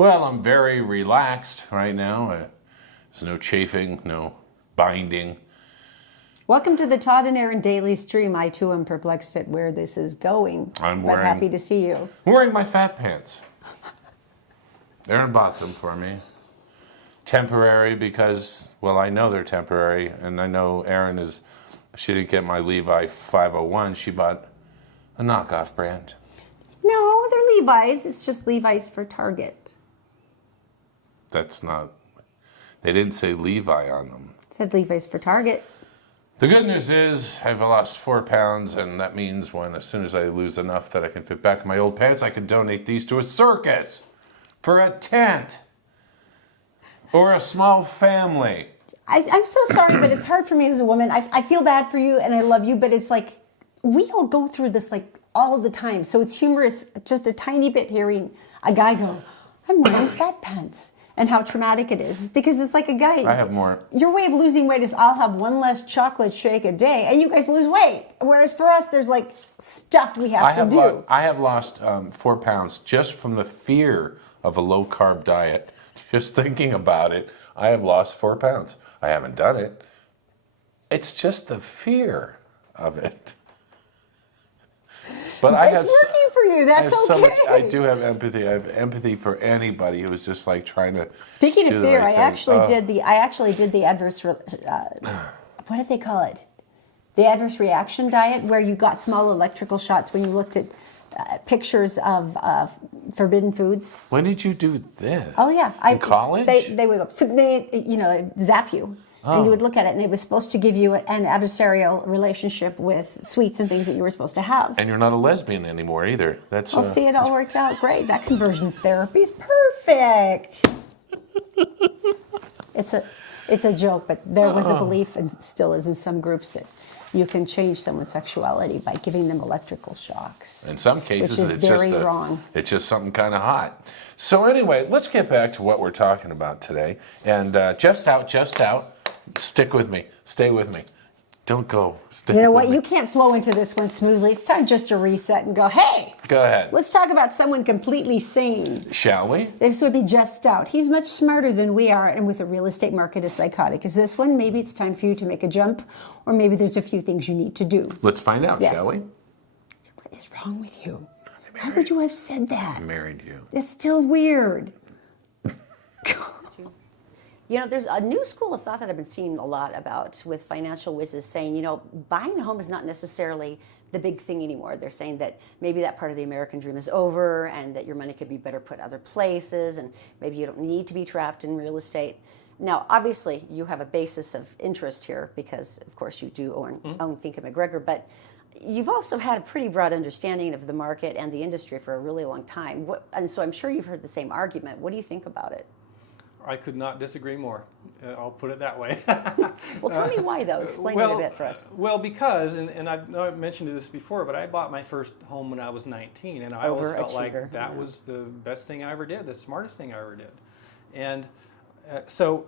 Well, I'm very relaxed right now. There's no chafing, no binding. Welcome to the Todd and Erin daily stream. I too am perplexed at where this is going, but happy to see you. I'm wearing my fat pants. Erin bought them for me. Temporary because, well, I know they're temporary, and I know Erin she didn't get my Levi 501. She bought a knockoff brand. No, they're Levi's. It's just Levi's for Target. That's not, they didn't say Levi on them. It said Levi's for Target. The good news is I've lost 4 pounds, and that means as soon as I lose enough that I can fit back in my old pants, I can donate these to a circus for a tent or a small family. I'm so sorry, but it's hard for me as a woman. I feel bad for you, and I love you, but it's like we all go through this like all the time. So it's humorous, just a tiny bit hearing a guy go, "I'm wearing fat pants." And how traumatic it is, because it's like a guy. I have more. Your way of losing weight is I'll have one less chocolate shake a day, and you guys lose weight. Whereas for us, there's like stuff we have to do. I have lost 4 pounds just from the fear of a low carb diet. Just thinking about it, I have lost 4 pounds. I haven't done it. It's just the fear of it. But it's working for you. That's okay. I do have empathy. I have empathy for anybody who was just like trying to. Speaking of fear, right I actually did the adverse. What did they call it? The adverse reaction diet, where you got small electrical shots when you looked at pictures of forbidden foods. When did you do this? Oh yeah, in college. They would go, zap you. And you would look at it, and it was supposed to give you an adversarial relationship with sweets and things that you were supposed to have. And you're not a lesbian anymore either. That's. See, it all worked out great. That conversion therapy is perfect. It's a joke, but there was a belief, and still is in some groups, that you can change someone's sexuality by giving them electrical shocks. In some cases, which is very wrong. It's just something kind of hot. So anyway, let's get back to what we're talking about today. And Jeff Stout. Stick with me. Stay with me. Don't go. Stick You know what? with me. You can't flow into this one smoothly. It's time just to reset and go, hey. Go ahead. Let's talk about someone completely sane. Shall we? This would be Jeff Stout. He's much smarter than we are, and with the real estate market as psychotic as this one, maybe it's time for you to make a jump, or maybe there's a few things you need to do. Let's find out, shall we? What is wrong with you? Why would you have said that? I married you. It's still weird. You know, there's a new school of thought that I've been seeing a lot about with financial whizzes saying, buying a home is not necessarily the big thing anymore. They're saying that maybe that part of the American dream is over, and that your money could be better put other places, and maybe you don't need to be trapped in real estate. Now, obviously, you have a basis of interest here because, of course, you do own Finca McGregor, but you've also had a pretty broad understanding of the market and the industry for a really long time. And so I'm sure you've heard the same argument. What do you think about it? I could not disagree more. I'll put it that way. Well, tell me why, though. Explain it a bit for us. Well, because, and I've mentioned this before, but I bought my first home when I was 19, and I always felt like that was the best thing I ever did, the smartest thing I ever did. And so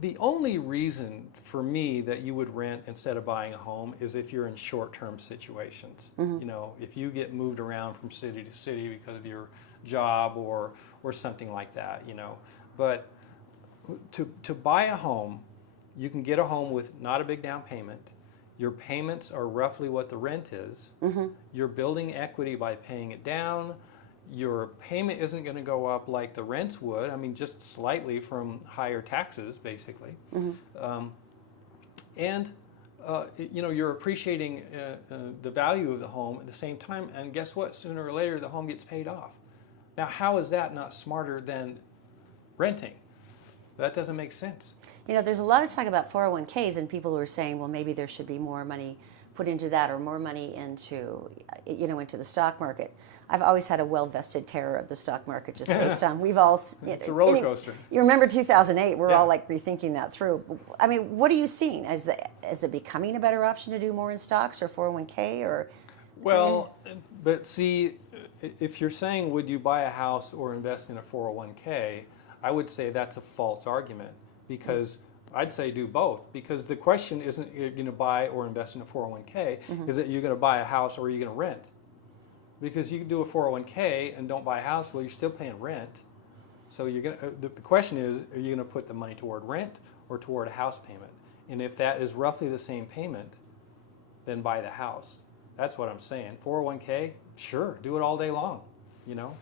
the only reason for me that you would rent instead of buying a home is if you're in short-term situations. If you get moved around from city to city because of your job or something like that, But to buy a home, you can get a home with not a big down payment. Your payments are roughly what the rent is. You're building equity by paying it down. Your payment isn't going to go up like the rents would. I mean, just slightly from higher taxes, basically. You're appreciating the value of the home at the same time. And guess what? Sooner or later, the home gets paid off. Now, how is that not smarter than renting? That doesn't make sense. There's a lot of talk about 401ks, and people who are saying, well, maybe there should be more money put into that, or more money into the stock market. I've always had a well-vested terror of the stock market, just based on it's a roller coaster. You remember 2008? We're all like rethinking that through. I mean, what are you seeing? Is it becoming a better option to do more in stocks or 401k or? Well, but see, if you're saying would you buy a house or invest in a 401k, I would say that's a false argument, because I'd say do both, because the question isn't you're going to buy or invest in a 401k, is it you're going to buy a house or are you going to rent? Because you can do a 401k and don't buy a house, well, you're still paying rent. So you're gonna. The question is, are you going to put the money toward rent or toward a house payment? And if that is roughly the same payment, then buy the house. That's what I'm saying. 401k, sure, do it all day long. You know,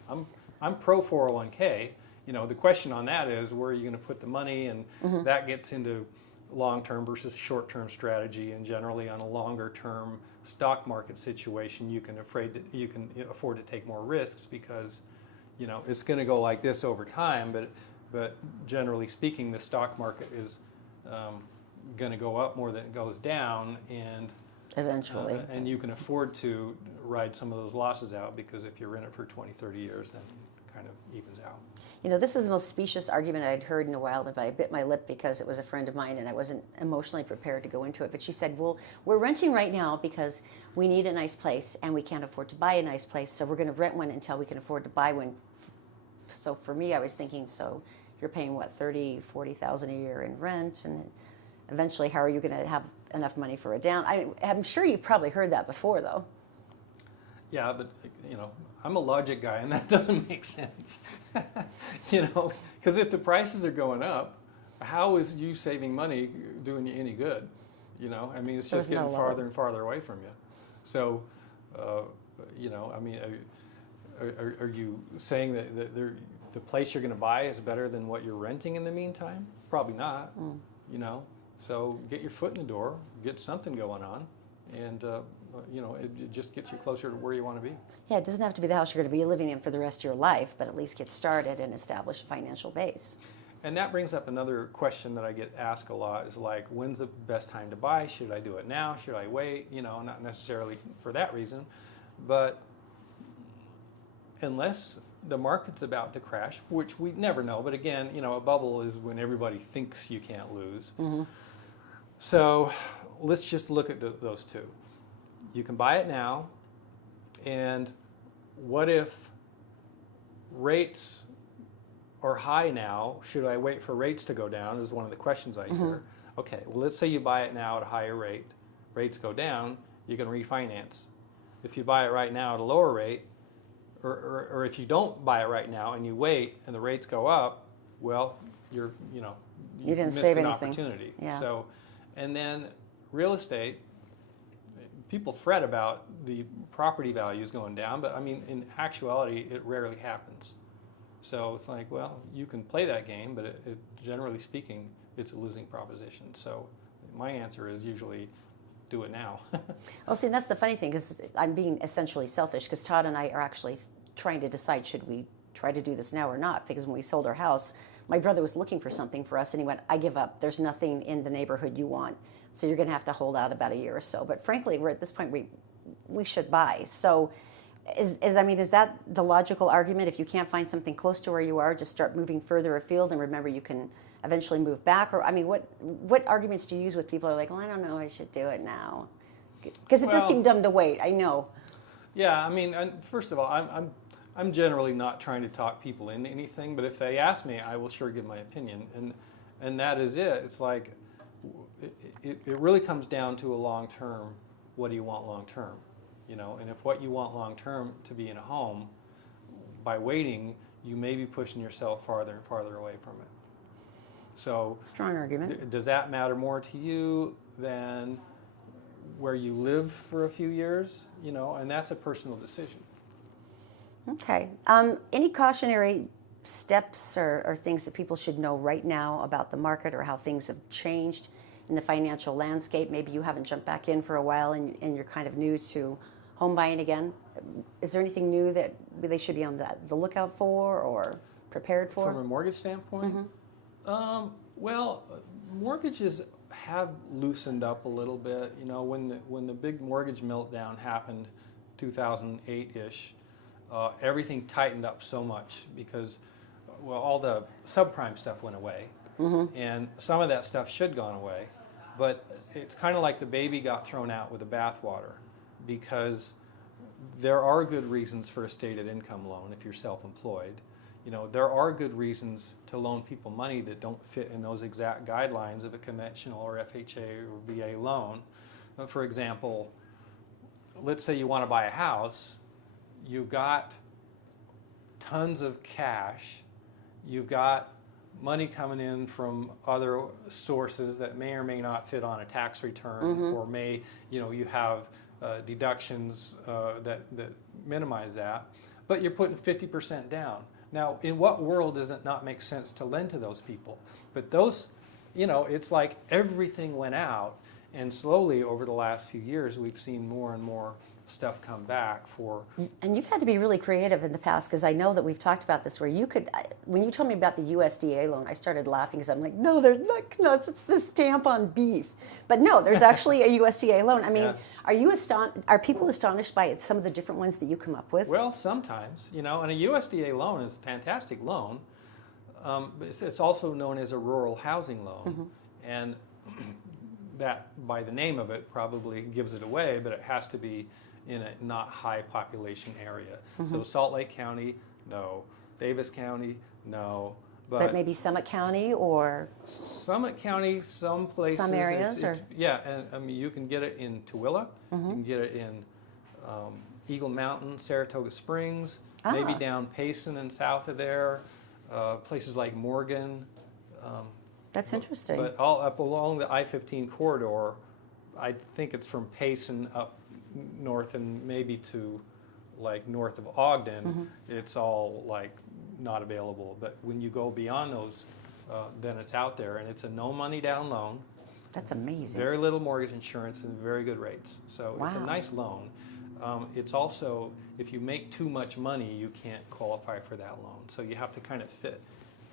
I'm pro 401k. You know, the question on that is where are you going to put the money, and that gets into long-term versus short-term strategy, and generally on a longer-term stock market situation, you can afford to take more risks because, you know, it's going to go like this over time, but generally speaking, the stock market is going to go up more than it goes down, and Eventually. and you can afford to ride some of those losses out because if you're in it for 20, 30 years, then it kind of evens out. You know, this is the most specious argument I'd heard in a while, but I bit my lip because it was a friend of mine and I wasn't emotionally prepared to go into it. But she said, well, we're renting right now because we need a nice place and we can't afford to buy a nice place, so we're going to rent one until we can afford to buy one. So for me, I was thinking, so you're paying, what, 30, 40,000 a year in rent, and eventually how are you going to have enough money for a down? I'm sure you've probably heard that before, though. Yeah, but, you know, I'm a logic guy, and that doesn't make sense. You know, because if the prices are going up, how is you saving money doing you any good? You know, I mean, it's just getting farther and farther away from you. So, you know, I mean, are you saying that the place you're going to buy is better than what you're renting in the meantime? Probably not. You know, so get your foot in the door, get something going on, and you know, it just gets you closer to where you want to be. Yeah, it doesn't have to be the house you're going to be living in for the rest of your life, but at least get started and establish a financial base. And that brings up another question that I get asked a lot is like, when's the best time to buy? Should I do it now? Should I wait? You know, not necessarily for that reason, but unless the market's about to crash, which we never know, but again, you know, a bubble is when everybody thinks you can't lose. So let's just look at those two. You can buy it now, and what if rates are high now? Should I wait for rates to go down is one of the questions I hear. Okay, well, let's say you buy it now at a higher rate. Rates go down, you can refinance. If you buy it right now at a lower rate, or if you don't buy it right now and you wait and the rates go up, well, you didn't missed save an anything. opportunity. Yeah. So, and then real estate, people fret about the property values going down, but I mean, in actuality, it rarely happens. So it's like, well, you can play that game, but generally speaking, it's a losing proposition. So my answer is usually do it now. Well, see, that's the funny thing, because I'm being essentially selfish, because Todd and I are actually trying to decide, should we try to do this now or not? Because when we sold our house, my brother was looking for something for us, and he went, I give up. There's nothing in the neighborhood you want, so you're going to have to hold out about a year or so. But frankly, we're at this point, we should buy. So is that the logical argument? If you can't find something close to where you are, just start moving further afield, and remember you can eventually move back? Or I mean, what arguments do you use with people who are like, well, I don't know, I should do it now? Because it does seem dumb to wait, I know. Yeah, I mean, first of all, I'm generally not trying to talk people into anything, but if they ask me, I will sure give my opinion, and that is it. It's like it really comes down to a long term. What do you want long term? You know, and if what you want long term to be in a home, by waiting, you may be pushing yourself farther and farther away from it. So, strong argument. Does that matter more to you than where you live for a few years? You know, and that's a personal decision. Okay. Any cautionary steps or things that people should know right now about the market or how things have changed in the financial landscape? Maybe you haven't jumped back in for a while and you're kind of new to home buying again. Is there anything new that they should be on the lookout for or prepared for? From a mortgage standpoint? Well, mortgages have loosened up a little bit. You know, when the big mortgage meltdown happened, 2008-ish, everything tightened up so much because, well, all the subprime stuff went away, and some of that stuff should gone away, but it's kind of like the baby got thrown out with the bathwater, because there are good reasons for a stated income loan if you're self-employed. You know, there are good reasons to loan people money that don't fit in those exact guidelines of a conventional or FHA or VA loan. For example, let's say you want to buy a house, you've got tons of cash, you've got money coming in from other sources that may or may not fit on a tax return, or may, you have deductions that minimize that, but you're putting 50% down. Now, in what world does it not make sense to lend to those people? But those, it's like everything went out, and slowly over the last few years, we've seen more and more stuff come back for. And you've had to be really creative in the past, because I know that we've talked about this, where you could, when you told me about the USDA loan, I started laughing because I'm like, no, there's not, it's the stamp on beef. But no, there's actually a USDA loan. I mean, are people astonished by some of the different ones that you come up with? Well, sometimes, and a USDA loan is a fantastic loan. But it's also known as a rural housing loan. And that, by the name of it, probably gives it away, but it has to be in a not high population area. So Salt Lake County, no. Davis County, no. But maybe Summit County, or Summit County, some places. Some areas, yeah, and I mean, you can get it in Tooele, you can get it in Eagle Mountain, Saratoga Springs, maybe down Payson and south of there, places like Morgan. That's interesting. But all up along the I-15 corridor, I think it's from Payson up north and maybe to like north of Ogden, it's all like not available. But when you go beyond those, then it's out there, and it's a no money down loan. That's amazing. Very little mortgage insurance and very good rates. So it's a nice loan. It's also, if you make too much money, you can't qualify for that loan. So you have to kind of fit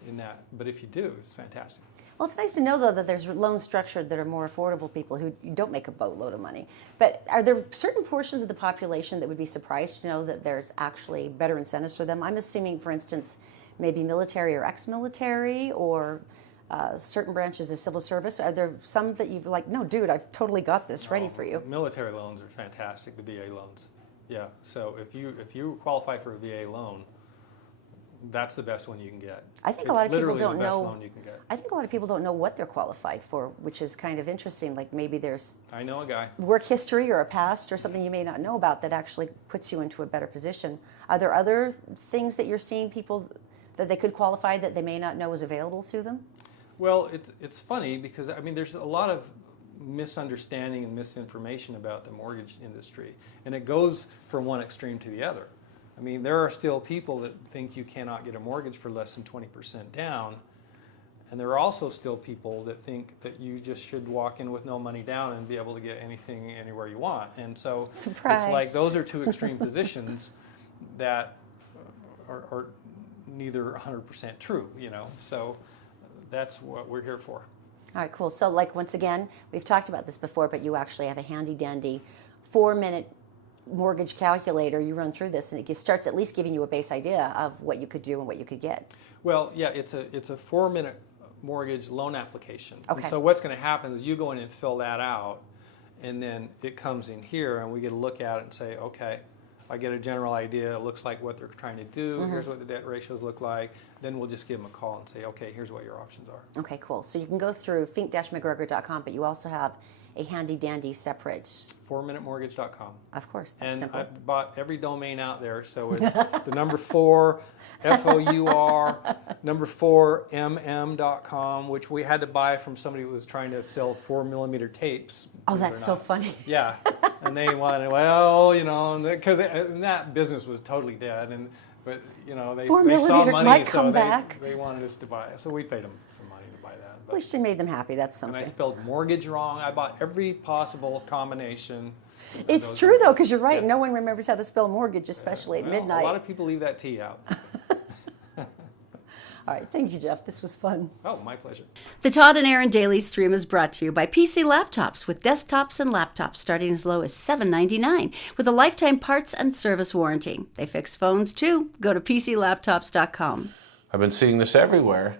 in that. But if you do, it's fantastic. Well, it's nice to know, though, that there's loans structured that are more affordable for people who don't make a boatload of money. But are there certain portions of the population that would be surprised to know that there's actually better incentives for them? I'm assuming, for instance, maybe military or ex-military, or certain branches of civil service. Are there some that you've like, no, dude, I've totally got this ready for you? Military loans are fantastic, the VA loans. Yeah, so if you qualify for a VA loan, that's the best one you can get. I think a lot of people don't the best know. loan you can get. I think a lot of people don't know what they're qualified for, which is kind of interesting. Like maybe there's I know a guy. work history or a past or something you may not know about that actually puts you into a better position. Are there other things that you're seeing people that they could qualify that they may not know is available to them? Well, it's funny because I mean there's a lot of misunderstanding and misinformation about the mortgage industry, and it goes from one extreme to the other. I mean, there are still people that think you cannot get a mortgage for less than 20% down, and there are also still people that think that you just should walk in with no money down and be able to get anything anywhere you want. And so Surprise. It's like those are two extreme positions that are neither 100% true, So that's what we're here for. All right, cool. So like once again, we've talked about this before, but you actually have a handy dandy 4-minute mortgage calculator. You run through this, and it starts at least giving you a base idea of what you could do and what you could get. Well, yeah, it's a 4-minute mortgage loan application. Okay. And so what's going to happen is you go in and fill that out, and then it comes in here, and we get to look at it and say, okay, I get a general idea. It looks like what they're trying to do. Here's what the debt ratios look like. Then we'll just give them a call and say, okay, here's what your options are. Okay, cool. So you can go through fink-mcgregor.com, but you also have a handy dandy separate. 4minutemortgage.com. Of course, that's And simple. I bought every domain out there, so it's the number 4, FOUR, number 4, MM.com, which we had to buy from somebody who was trying to sell 4mm tapes. Oh, believe it that's or so not. funny. Yeah, and they wanted, well, because that business was totally dead, but they saw 4mm money, might so come back. they wanted us to buy it, so we paid them some money to buy that. At least you made them happy. That's And something. I spelled mortgage wrong. I bought every possible combination. It's true, though, because you're right. No one remembers how to spell mortgage, especially at Well, midnight. A lot of people leave that T out. All right. Thank you, Jeff. This was fun. Oh, my pleasure. The Todd and Erin Daily Stream is brought to you by PC Laptops, with desktops and laptops starting as low as $7.99 with a lifetime parts and service warranty. They fix phones, too. Go to PCLaptops.com. I've been seeing this everywhere.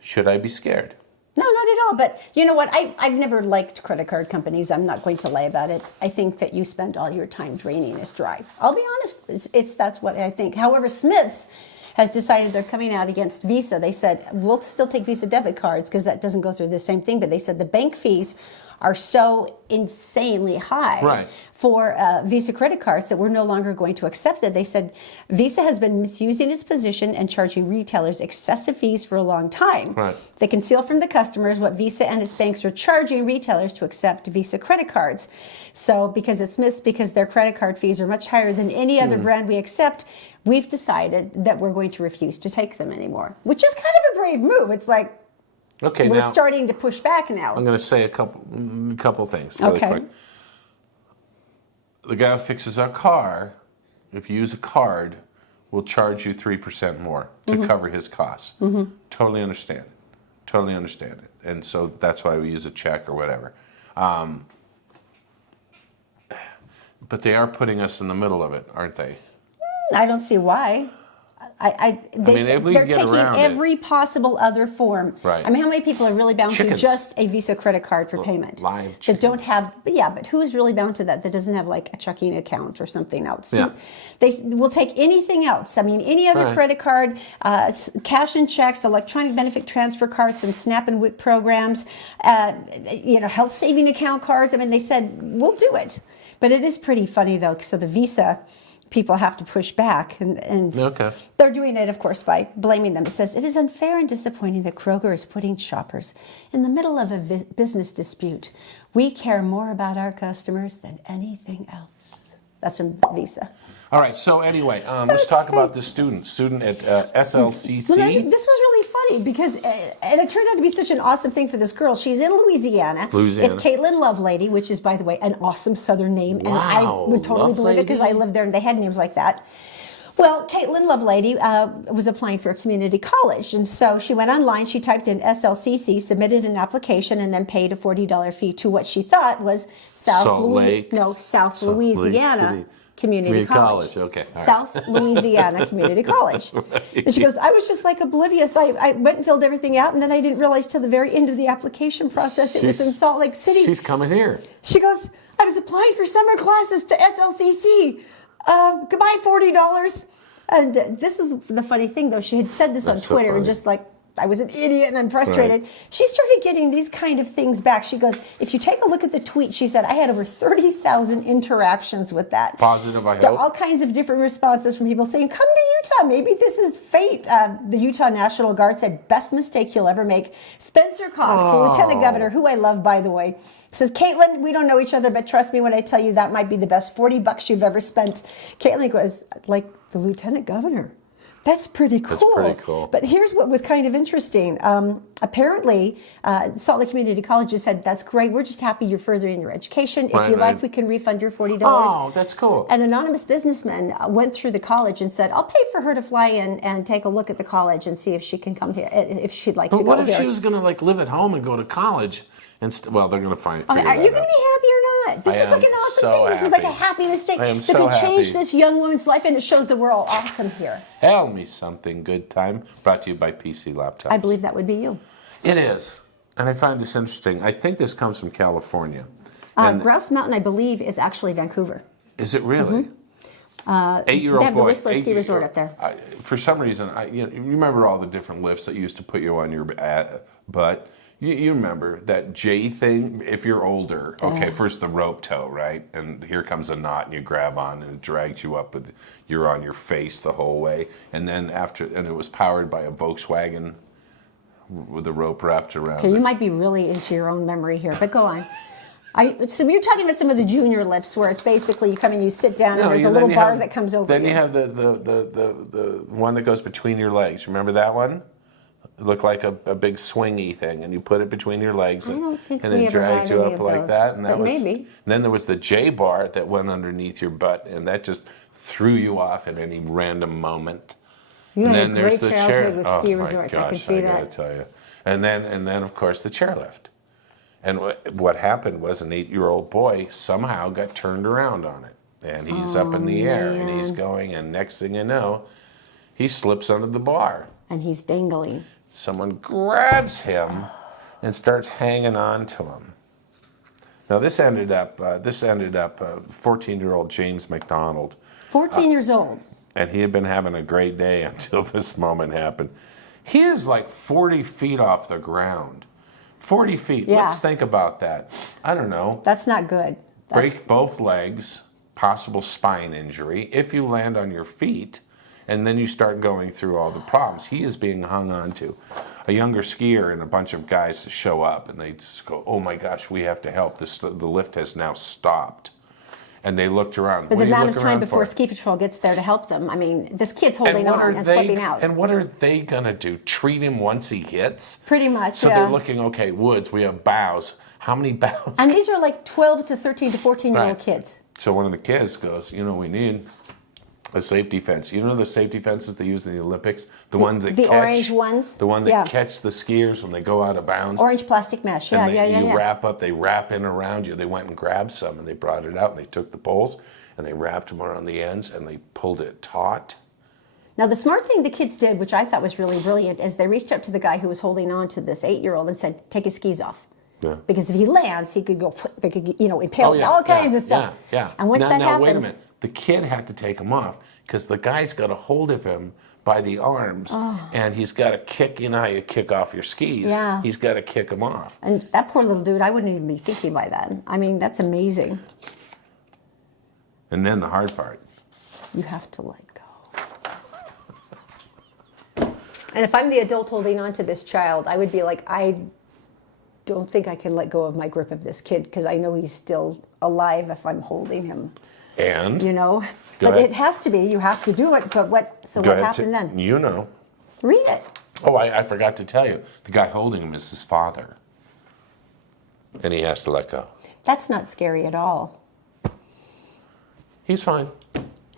Should I be scared? No, not at all. But you know what? I've never liked credit card companies. I'm not going to lie about it. I think that you spend all your time draining us dry. I'll be honest. That's what I think. However, Smith's has decided they're coming out against Visa. They said, we'll still take Visa debit cards because that doesn't go through the same thing. But they said the bank fees are so insanely high Right. for Visa credit cards that we're no longer going to accept it. They said Visa has been misusing its position and charging retailers excessive fees for a long time. Right. They conceal from the customers what Visa and its banks are charging retailers to accept Visa credit cards. So because it's missed, because their credit card fees are much higher than any other brand we accept, we've decided that we're going to refuse to take them anymore, which is kind of a brave move. It's like, Okay, we're now starting to push back now. I'm going to say a couple things really Okay. quick. The guy who fixes our car, if you use a card, will charge you 3% more to cover his costs. Totally understand it. Totally understand it. And so that's why we use a check or whatever. But they are putting us in the middle of it, aren't they? I don't see why. if we they're get taking around it. every possible other form. Right. I mean, how many people are really bound Chickens. to just a Visa credit card for payment? live that don't chickens. have, but who is really bound to that doesn't have like a checking account or something else? Yeah. They will take anything else. I mean, any other Right. credit card, cash and checks, electronic benefit transfer cards, some SNAP and WIC programs, health saving account cards. I mean, they said, we'll do it. But it is pretty funny though. So the Visa people have to push back, and Okay. they're doing it, of course, by blaming them. It says, it is unfair and disappointing that Kroger is putting shoppers in the middle of a business dispute. We care more about our customers than anything else. That's from Visa. All right, so anyway, let's talk about the student at SLCC. Well, this was really funny because, and it turned out to be such an awesome thing for this girl. She's in Louisiana. Louisiana. It's Caitlin Lovelady, which is, by the way, an awesome Southern name. And I Wow, would totally believe it because I Lovelady? lived there and they had names like that. Well, Caitlin Lovelady was applying for a community college. And so she went online, she typed in SLCC, submitted an application, and then paid a $40 fee to what she thought was South Louisiana City. Community College. Okay. All right. South Louisiana Community College. And she goes, I was just like oblivious. I went and filled everything out, and then I didn't realize till the very end of the application process it was in Salt Lake City. She's coming here. She goes, I was applying for summer classes to SLCC. Goodbye, $40. And this is the funny thing, though. She had said this That's on so Twitter, and funny. just like, I was an idiot and I'm frustrated. Right. She started getting these kind of things back. She goes, if you take a look at the tweet, she said, I had over 30,000 interactions with that. Positive, I There are hope. all kinds of different responses from people saying, come to Utah. Maybe this is fate. The Utah National Guard said, best mistake you'll ever make. Spencer Cox, the Lieutenant Governor, who I love, by the way, says, Caitlin, we don't know each other, but trust me when I tell you that might be the best $40 you've ever spent. Caitlin goes, like the Lieutenant Governor. That's pretty cool. That's pretty cool. But here's what was kind of interesting. Apparently, Salt Lake Community College just said, that's great. We're just happy you're furthering your education. If Right, you right. like, we can refund your $40. Oh, that's cool. An anonymous businessman went through the college and said, I'll pay for her to fly in and take a look at the college and see if she can come here, if she'd like to But go what if here. she was going to live at home and go to college? Well, they're going to figure Are you that going to be out. happy or not? This I is like am an awesome so thing. This is like a happy. happy mistake I am that so could change happy. this young woman's life, and it shows that we're all awesome here. Tell me something good time. Brought to you by PC Laptops. I believe that would be you. It is. And I find this interesting. I think this comes from California. And Grouse Mountain, I believe, is actually Vancouver. is it really? 8-year-old They have the boy. Whistler Ski Resort up there. For some reason, you remember all the different lifts that used to put you on your butt. You remember that J thing? If you're older, okay, first the rope tow, right? And here comes a knot and you grab on and it drags you up with, you're on your face the whole way. And then and it was powered by a Volkswagen with the rope wrapped around Okay, it. you might be really into your own memory here, but go on. So you're talking about some of the junior lifts where it's basically you come and you sit down and there's a little bar that comes over Then you. you have the one that goes between your legs. Remember that one? It looked like a big swingy thing, and you put it between your legs, don't think and we it ever dragged had you any up of like those, that. And that but was. maybe. And then there was the J bar that went underneath your butt, and that just threw you off at any random moment. You And had then a there's great the childhood chair. with Oh ski my resorts. gosh, I can see gotta that. tell you. And then of course the chairlift. And what happened was an 8-year-old boy somehow got turned around on it, and he's up in the air, and he's going, and next thing you know, he slips under the bar. And he's dangling. Someone grabs him and starts hanging on to him. Now this ended up 14-year-old James McDonald, 14 years old. and he had been having a great day until this moment happened. He is like 40 feet off the ground 40 feet. Yeah. Let's think about that. I don't know. That's not good. Break both legs, possible spine injury. If you land on your feet, and then you start going through all the problems. He is being hung on to. A younger skier and a bunch of guys to show up, and they just go, "Oh my gosh, we have to help. The lift has now stopped." And they looked around. But What the do you amount look of time around before for? ski patrol gets there to help them. I mean, this kid's And holding what on are and they? slipping out. And what are they gonna do? Treat him once he hits? Pretty much, So yeah. they're looking. Okay, woods. We have bows. How many bows? And these are like 12 to 13 to 14-year-old Right. kids. So one of the kids goes, we need a safety fence. You know the safety fences they use in the Olympics? The ones that the catch, orange ones? The one that Yeah. catch the skiers when they go out of bounds. Orange plastic mesh. Yeah, and yeah. they wrap in around you. They went and grabbed some and they brought it out and they took the poles and they wrapped them around the ends and they pulled it taut. Now, the smart thing the kids did, which I thought was really brilliant, is they reached up to the guy who was holding on to this 8-year-old and said, "Take his skis off." Yeah. Because if he lands, he could go, they could, impale all kinds of stuff. Yeah. And once that now, happened, wait a minute. The kid had to take him off because the guy's got a hold of him by the arms and he's got to kick. You know how you kick off your skis? Yeah. He's got to kick him off. and that poor little dude, I wouldn't even be thinking by that. I mean, that's amazing. And then the hard part. You have to let go. And if I'm the adult holding on to this child, I would be like, I don't think I can let go of my grip of this kid because I know he's still alive if I'm holding him, And Go Go but ahead. it has to be. You have to do it. But what happened then? You know. Read it. Oh, I forgot to tell you. The guy holding him is his father. And he has to let go. That's not scary at all. He's fine.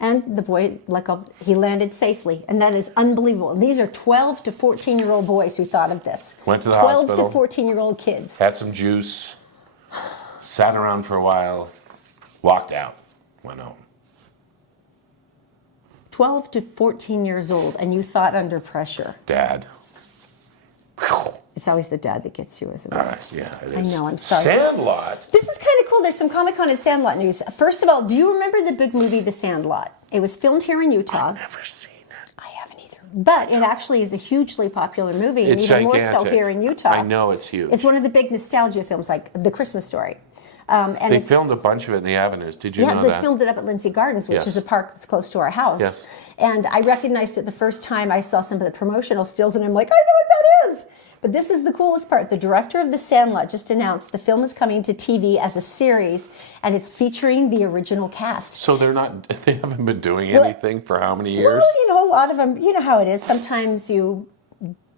And the boy let go. He landed safely, and that is unbelievable. And these are 12 to 14-year-old boys who thought of this. Went to the 12 hospital. to 14-year-old kids. Had some juice. Sat around for a while. Walked out. Went home. 12 to 14 years old, and you thought under pressure. Dad. Whew. It's always the dad that gets you, isn't it? All right, yeah, it I is. know, I'm sorry. Sandlot. This is kind of cool. There's some Comic-Con and Sandlot news. First of all, do you remember the big movie, The Sandlot? It was filmed here in Utah. Never seen it. I haven't either. But it actually is a hugely popular movie, and It's even gigantic. more so here in Utah. I know it's huge. It's one of the big nostalgia films, like The Christmas Story. And They it's, filmed a bunch of it in the Avenues. Did you know yeah, they that? filmed it up at Lindsay Gardens, which Yes. is a park that's close to our house. Yes. And I recognized it the first time I saw some of the promotional stills, and I'm like, I know what that is. But this is the coolest part. The director of The Sandlot just announced the film is coming to TV as a series, and it's featuring the original cast. So they haven't been doing Well, anything for how many years? Well, a lot of them, you know how it is. Sometimes you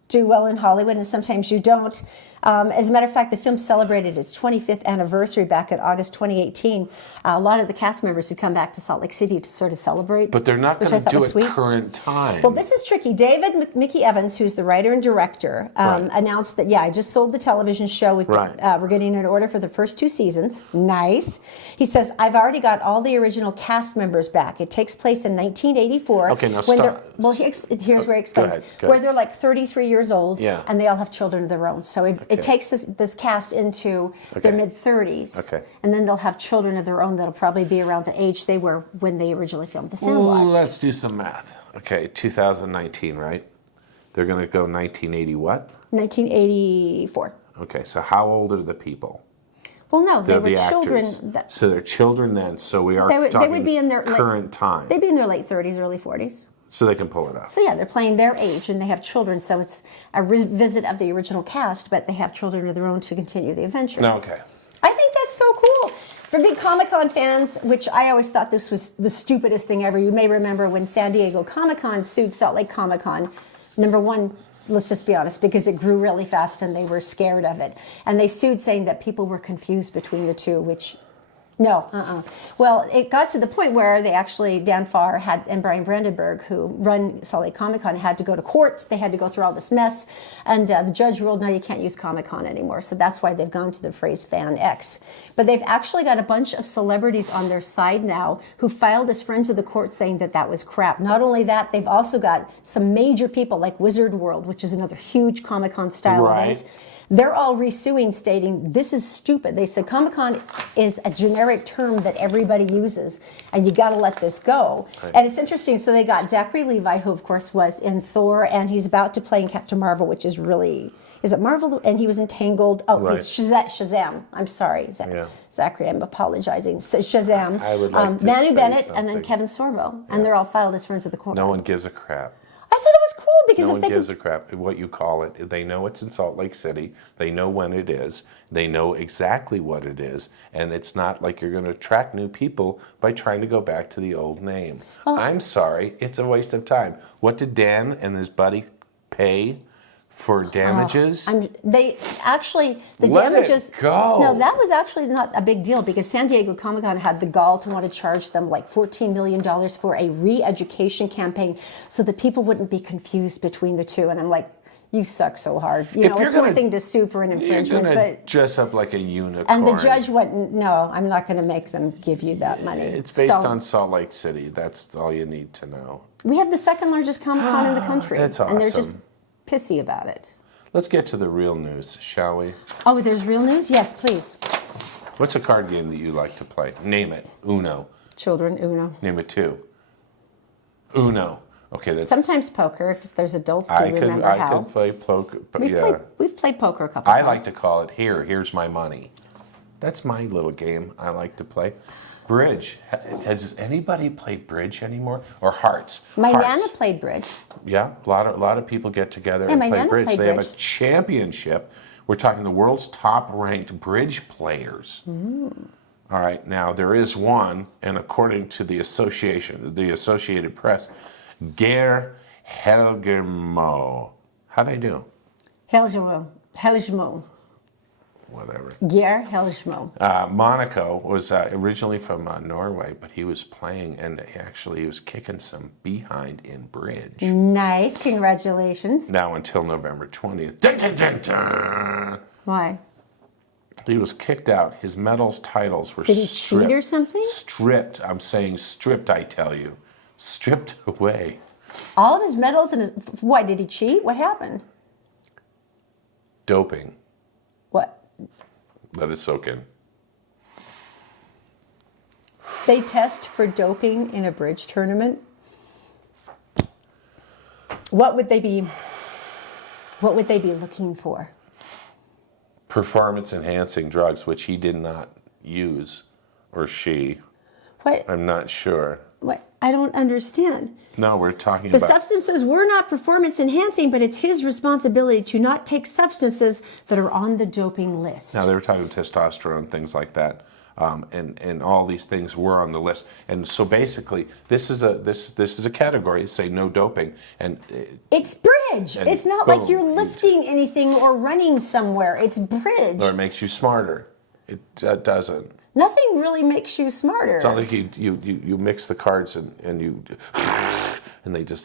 do well in Hollywood and sometimes you don't. As a matter of fact, the film celebrated its 25th anniversary back in August 2018. A lot of the cast members had come back to Salt Lake City to sort of celebrate. But they're not which going I to thought do was it sweet. current time. Well, this is tricky. David Mickey Evans, who's the writer and director, Right. announced that, I just sold the television show. Right. We're getting an order for the first 2 seasons. Nice. He says, I've already got all the original cast members back. It takes place in 1984. Okay, now when they're- stop. Well, here's where he explains. ahead, go Where ahead. they're like 33 years old, Yeah. and they all have children of their own. So it takes this cast into their Okay. mid-30s. Okay. And then they'll have children of their own that'll probably be around the age they were when they originally filmed The Sandlot. Let's do some math. Okay, 2019, right? They're going to go 1980 what? 1984. Okay, so how old are the people? Well, no, they They're were the children. actors. So they're children then. So we are They would talking be in their current time. They'd be in their late 30s, early 40s. So they can pull it off. So yeah, they're playing their age, and they have children. So it's a revisit of the original cast, but they have children of their own to continue the adventure. Okay. I think that's so cool. For big Comic-Con fans, which I always thought this was the stupidest thing ever. You may remember when San Diego Comic-Con sued Salt Lake Comic-Con. Number one, let's just be honest, because it grew really fast and they were scared of it. And they sued saying that people were confused between the two, which... No, Well, it got to the point where they actually, Dan Farr and Brian Brandenburg, who run Salt Lake Comic-Con, had to go to court. They had to go through all this mess. And the judge ruled, no, you can't use Comic-Con anymore. So that's why they've gone to the phrase Fan X. But they've actually got a bunch of celebrities on their side now who filed as friends of the court saying that was crap. Not only that, they've also got some major people like Wizard World, which is another huge Comic-Con style Right. event. They're all resuing, stating this is stupid. They said Comic-Con is a generic generic term that everybody uses, and you got to let this go. Right. And it's interesting. So they got Zachary Levi, who of course was in Thor, and he's about to play in Captain Marvel, which is really. Is it Marvel? And he was in Tangled. Oh, right. He's Shazam. I'm sorry, Zachary. I'm apologizing. Shazam. I would like to Manu Bennett, something. and then Kevin Sorbo, and they're all filed as friends of the court. No one gives a crap. I thought it was cool because no if one gives a crap what you call it. They know it's in Salt Lake City. They know when it is. They know exactly what it is, and it's not like you're going to attract new people by trying to go back to the old name. I'm sorry, it's a waste of time. What did Dan and his buddy pay for damages? They actually, the Let damages. It go. No, that was actually not a big deal because San Diego Comic-Con had the gall to want to charge them like $14 million for a re-education campaign so that people wouldn't be confused between the two. And I'm like, you suck so hard. You know, it's one thing to sue for an infringement, but dress up like a unicorn. And the judge went, no, I'm not going to make them give you that money. It's based on Salt Lake City. That's all you need to know. We have the second largest Comic-Con in the country. That's awesome. And they're just pissy about it. Let's get to the real news, shall we? Oh, there's real news? Yes, please. What's a card game that you like to play? Name it. Uno. Children, Uno. Name it two. Uno. Okay, that's. Sometimes poker, if there's adults who remember how. I could play poker. We've played poker a couple times. I like to call it here's my money. That's my little game I like to play. Bridge. Has anybody played bridge anymore? Or hearts? My Nana played bridge. Yeah, a lot of people get together and play bridge. They have a championship. We're talking the world's top-ranked bridge players. All right, now there is one, and according to the Associated Press, Geir Helgermo. How'd I do? Helgermo. Whatever. Geir Helgermo. Monaco was originally from Norway, but he was playing, and he was kicking some behind in bridge. Nice, congratulations. Now until November 20th. Dun, dun, dun, dun. Why? He was kicked out. His medals, titles were stripped. Did he cheat or something? Stripped. I'm saying stripped, I tell you. Stripped away. All of his medals and his... Why, did he cheat? What happened? Doping. What? Let it soak in. They test for doping in a bridge tournament. What would they be looking for? Performance-enhancing drugs, which he did not use, or she. What? I'm not sure. What? I don't understand. No, we're talking The about... substances were not performance-enhancing, but it's his responsibility to not take substances that are on the doping list. Now, they were talking testosterone, things like that. And all these things were on the list. And so basically, this is a category, say no doping. And it's bridge. And it's not boom, like you're lifting anything or running somewhere. It's bridge. Or it makes you smarter. It doesn't. Nothing really makes you smarter. It's not like you mix the cards and you and they just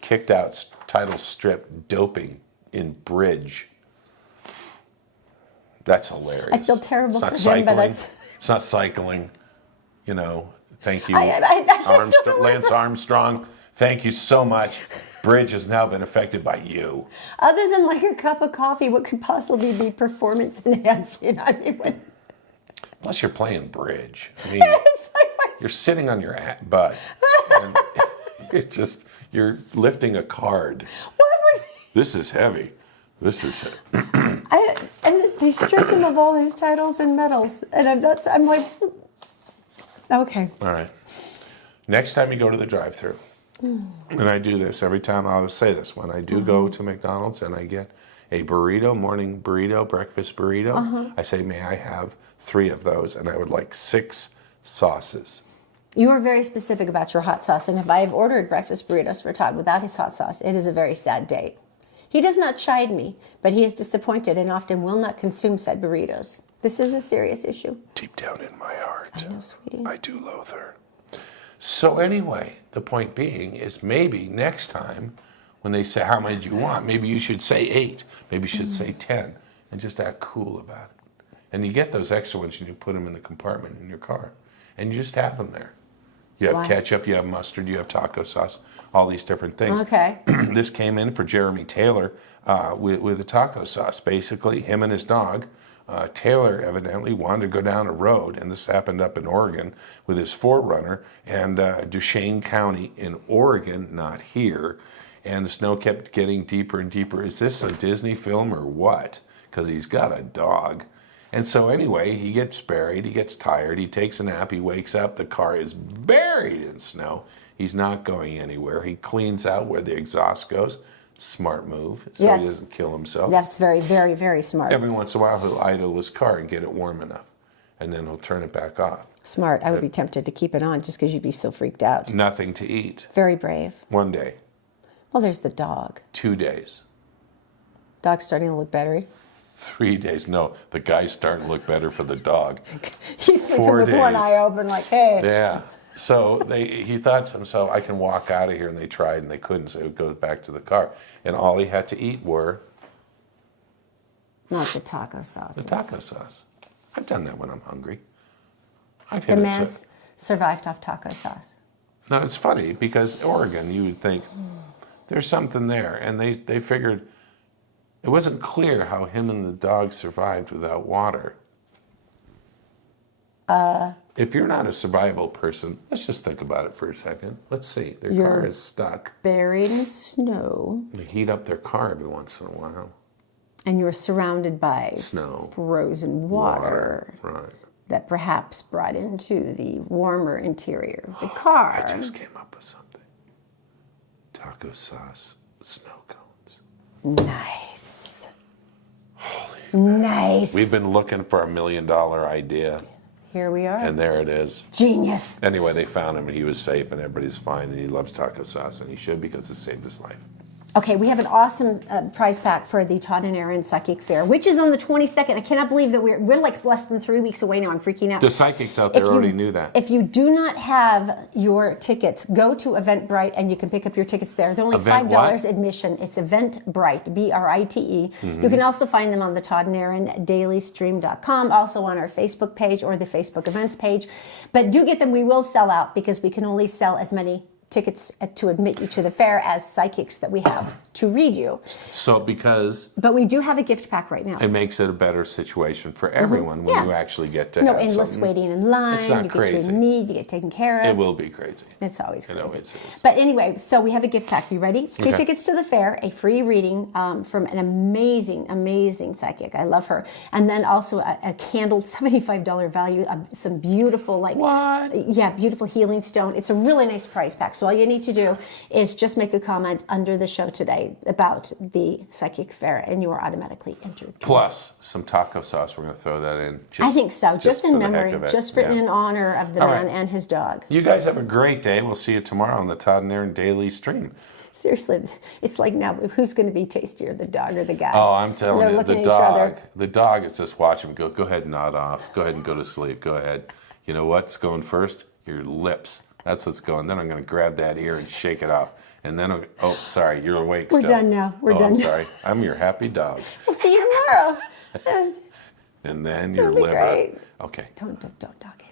kicked out title strip doping in bridge. That's hilarious. I feel terrible for him, cycling. but that's... It's not cycling. You know, thank you, Lance Armstrong. Thank you so much. Bridge has now been affected by you. Other than like a cup of coffee, what could possibly be performance enhancing? I mean, Plus, you're playing bridge. I mean, you're sitting on your butt. And you're lifting a card. This is heavy. And they stripped him of all his titles and medals, and I'm like, okay. All right. Next time you go to the drive-thru, and I do this every time. I always say this when I do go to McDonald's and I get a burrito, morning burrito, breakfast burrito. I say, may I have 3 of those, and I would like 6 sauces. You are very specific about your hot sauce, and if I have ordered breakfast burritos for Todd without his hot sauce, it is a very sad day. He does not chide me, but he is disappointed and often will not consume said burritos. This is a serious issue. Deep down in my heart, I know, sweetie. I do loathe her. So anyway, the point being is maybe next time when they say, how many do you want? Maybe you should say 8. Maybe you should say 10 and just act cool about it. And you get those extra ones and you put them in the compartment in your car and you just have them there. You have ketchup, you have mustard, you have taco sauce, all these different things. Okay. This came in for Jeremy Taylor with the taco sauce. Basically, him and his dog Taylor evidently wanted to go down a road, and this happened up in Oregon with his 4Runner, and Duchesne County in Oregon, not here, and the snow kept getting deeper and deeper. Is this a Disney film or what? Because he's got a dog. And so anyway, he gets buried, he gets tired, he takes a nap, he wakes up, the car is buried in snow. He's not going anywhere. He cleans out where the exhaust goes. Smart move, so Yes. he doesn't kill himself. That's very, very, very smart. Every once in a while, he'll idle his car and get it warm enough, and then he'll turn it back off. Smart. I would be tempted to keep it on just because you'd be so freaked out. Nothing to eat. Very brave. 1 day, Well, there's the dog. 2 days, Dog's starting to look better. 3 days. No, the guy's starting to look better for the dog. He's sleeping 4 with one days. eye open, like, hey. Yeah. So he thought to himself, I can walk out of here, and they tried and they couldn't, so he would go back to the car. And all he had to eat were Not the taco sauce. the taco sauce. I've done that when I'm hungry. I've The hit man it. survived off taco sauce. No, it's funny because Oregon, you would think there's something there, and they figured it wasn't clear how him and the dog survived without water. If you're not a survival person, let's just think about it for a second. Let's see. Their car You're- is stuck. Buried in snow, They heat up their car every once in a while. and you're surrounded by Snow. frozen water Right. that perhaps brought into the warmer interior of the car. I just came up with something. Taco sauce, snow cones. Nice. Nice. We've been looking for $1 million idea, Here we are. and there it is. Genius. Anyway, they found him, and he was safe, and everybody's fine, and he loves taco sauce, and he should because it saved his life. Okay, we have an awesome prize pack for the Todd and Erin Psychic Fair, which is on the 22nd. I cannot believe that we're like less than 3 weeks away now. I'm freaking out. The psychics out there already knew that. If you do not have your tickets, go to Eventbrite and you can pick up your tickets there. They're only Event $5 what? admission. It's Eventbrite, B-R-I-T-E. Mm-hmm. You can also find them on the Todd and Erin dailystream.com, also on our Facebook page or the Facebook events page. But do get them. We will sell out because we can only sell as many tickets to admit you to the fair as psychics that we have to read you. So because But we do have a gift pack right now. it makes it a better situation for everyone when Yeah. you actually get to No have endless something. waiting in line. It's not you crazy. get your need, you get taken care of. It will be crazy. It's always It crazy. always is. But anyway, so we have a gift pack. You ready? It's 2 Okay. tickets to the fair, a free reading from an amazing, amazing psychic. I love her. And then also a candled $75 value, some beautiful, like, What? yeah, beautiful healing stone. It's a really nice prize pack. So all you need to do is just make a comment under the show today about the psychic fair, and you are automatically entered. Plus some taco sauce. We're going to throw that in. I think so. Just in for the heck memory, of it. just for Yeah. in honor of the All man right. and his dog. You guys have a great day. We'll see you tomorrow on the Todd and Erin Daily Stream. Seriously, it's like now, who's going to be tastier, the dog or the guy? Oh, I'm telling They're you, looking the at each other. dog. The dog is just watching him go. Go ahead and nod off. Go ahead and go to sleep. Go ahead. You know what's going first? Your lips. That's what's going. Then I'm going to grab that ear and shake it off. And then, oh, sorry, you're awake We're still. done now. We're oh, done I'm now. sorry. I'm your happy dog. We'll see you tomorrow. And then your be liver. great. Okay. Don't talk it.